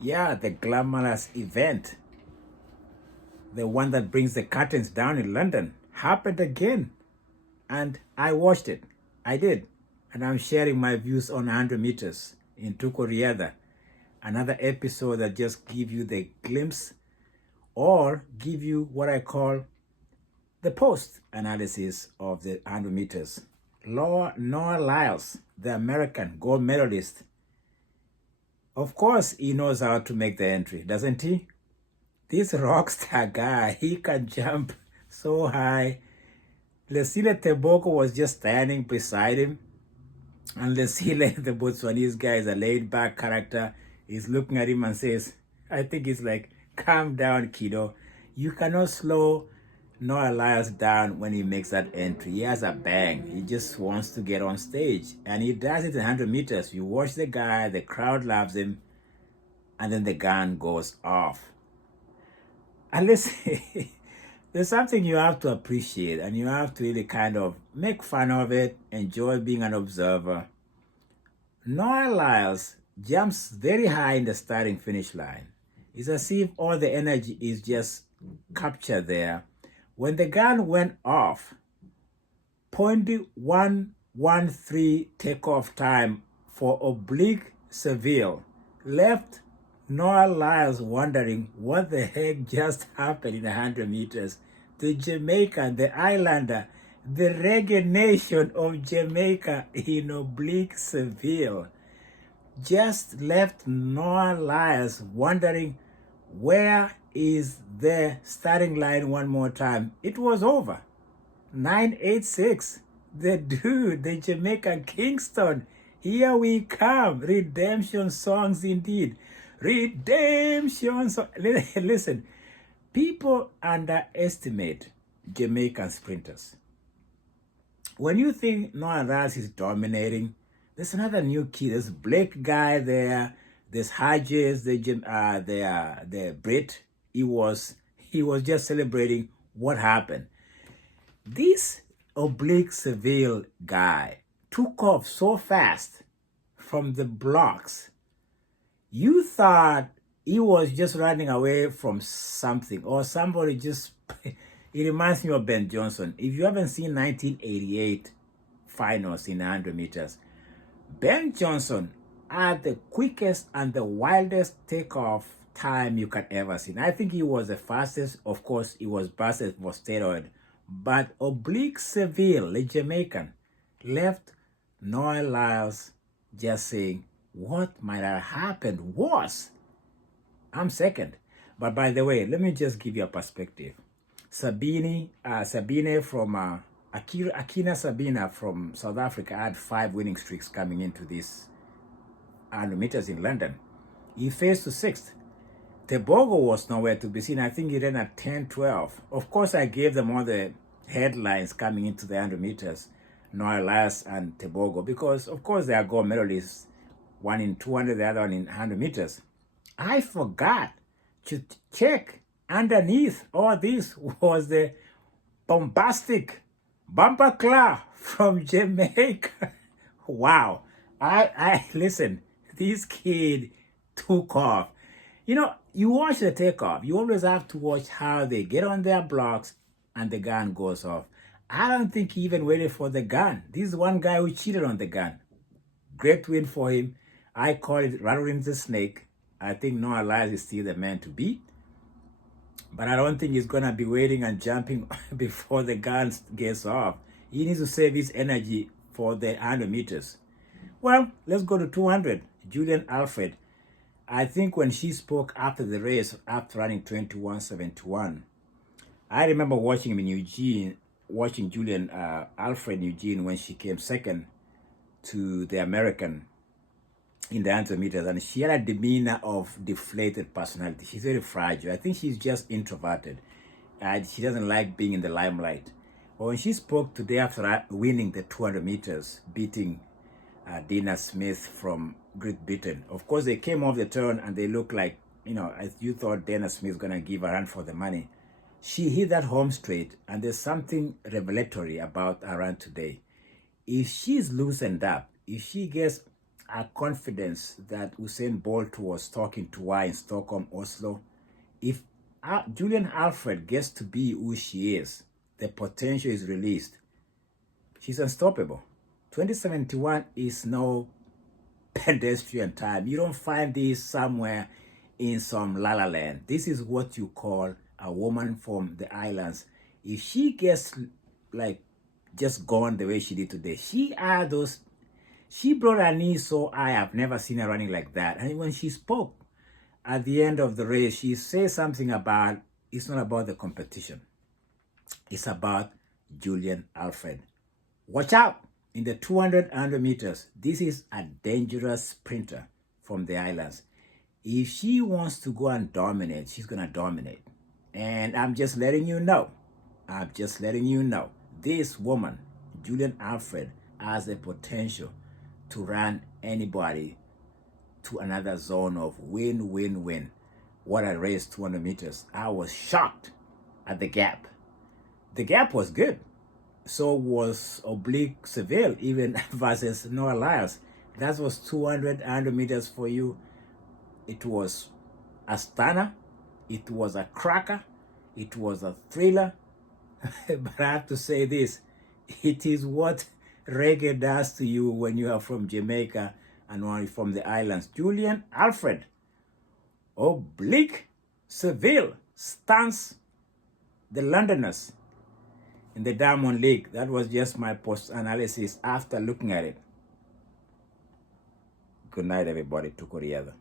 Yeah, the glamorous event, the one that brings the curtains down in London, happened again. And I watched it. I did. And I'm sharing my views on 100 meters in Tukoriada. Another episode that just give you the glimpse or give you what I call the post analysis of the 100 meters. Noah Lyles, the American gold medalist, of course he knows how to make the entry, doesn't he? This rock star guy, he can jump so high. Lesile Tebogo was just standing beside him. And Lesile, the Botswanese guy, is a laid back character. He's looking at him and says, I think it's like, calm down, kiddo. You cannot slow Noah Lyles down when he makes that entry. He has a bang. He just wants to get on stage. And he does it in 100 meters. You watch the guy, the crowd loves him, and then the gun goes off. And listen, there's something you have to appreciate, and you have to really kind of make fun of it, enjoy being an observer. Noah Lyles jumps very high in the starting finish line. It's as if all the energy is just captured there. When the gun went off, 0.113 takeoff time for Oblique Seville left Noah Lyles wondering what the heck just happened in 100 meters. The Jamaican, the islander, the reggae nation of Jamaica in Oblique Seville just left Noah Lyles wondering where is the starting line one more time. It was over. 986. The dude, the Jamaican Kingston. Here we come. Redemption songs indeed. Redemption songs. Listen, people underestimate Jamaican sprinters. When you think Noah Lyles is dominating, there's another new kid. There's Blake guy there. There's Hodges, the Brit. He was just celebrating what happened. This Oblique Seville guy took off so fast from the blocks. You thought he was just running away from something or somebody just... It reminds me of Ben Johnson. If you haven't seen 1988 finals in 100 meters, Ben Johnson had the quickest and the wildest takeoff time you can ever see. I think he was the fastest. Of course, he was busted for steroid. But Oblique Seville, the Jamaican, left Noah Lyles just saying, what might have happened was, I'm second. But by the way, let me just give you a perspective. Sabine from Akina Sabina from South Africa had 5 winning streaks coming into this 100 meters in London. He faced to 6th. Tebogo was nowhere to be seen. I think he ran at 10-12. Of course, I gave them all the headlines coming into the 100 meters, Noah Lyles and Tebogo, because of course they are gold medalists, one in 200, the other one in 100 meters. I forgot to check underneath all this was the bombastic bumper car from Jamaica. Wow. I listen, this kid took off. You know, you watch the takeoff, you always have to watch how they get on their blocks and the gun goes off. I don't think he even waited for the gun. This is one guy who cheated on the gun. Great win for him. I call it rattling the snake. I think Noah Lyles is still the man to beat. But I don't think he's going to be waiting and jumping before the gun gets off. He needs to save his energy for the 100 meters. Well, let's go to 200. Julian Alfred. I think when she spoke after the race, after running 21:71, I remember watching him in Eugene, watching Julian Alfred in Eugene when she came second to the American in the 100 meters, and she had a demeanor of deflated personality. She's very fragile. I think she's just introverted, and she doesn't like being in the limelight. But when she spoke today after winning the 200 meters, beating Dana Smith from Great Britain, of course they came off the turn and they looked like, you know, as you thought Dana Smith was gonna give a run for the money. She hit that home straight, and there's something revelatory about her run today. If she's loosened up, if she gets our confidence that Usain Bolt was talking to her in Stockholm, Oslo. If Julian Alfred gets to be who she is, the potential is released. She's unstoppable. 2071 is no pedestrian time. You don't find this somewhere in some la la land. This is what you call a woman from the islands. If she gets like just gone the way she did today, she brought her knees so high. I've never seen her running like that. And when she spoke at the end of the race, she said something about, it's not about the competition. It's about Julian Alfred. Watch out in the 200 meters. This is a dangerous sprinter from the islands. If she wants to go and dominate, she's going to dominate. And I'm just letting you know. This woman, Julian Alfred, has the potential to run anybody to another zone of win, win, win. What a race, 200 meters. I was shocked at the gap. The gap was good. So was Oblique Seville, even versus Noah Lyles. That was 200 meters for you. It was a stunner. It was a cracker. It was a thriller. But I have to say this. It is what reggae does to you when you are from Jamaica and when you're from the islands. Julian Alfred, Oblique Seville, stuns the Londoners in the Diamond League. That was just my post-analysis after looking at it. Good night, everybody. Tukuriada.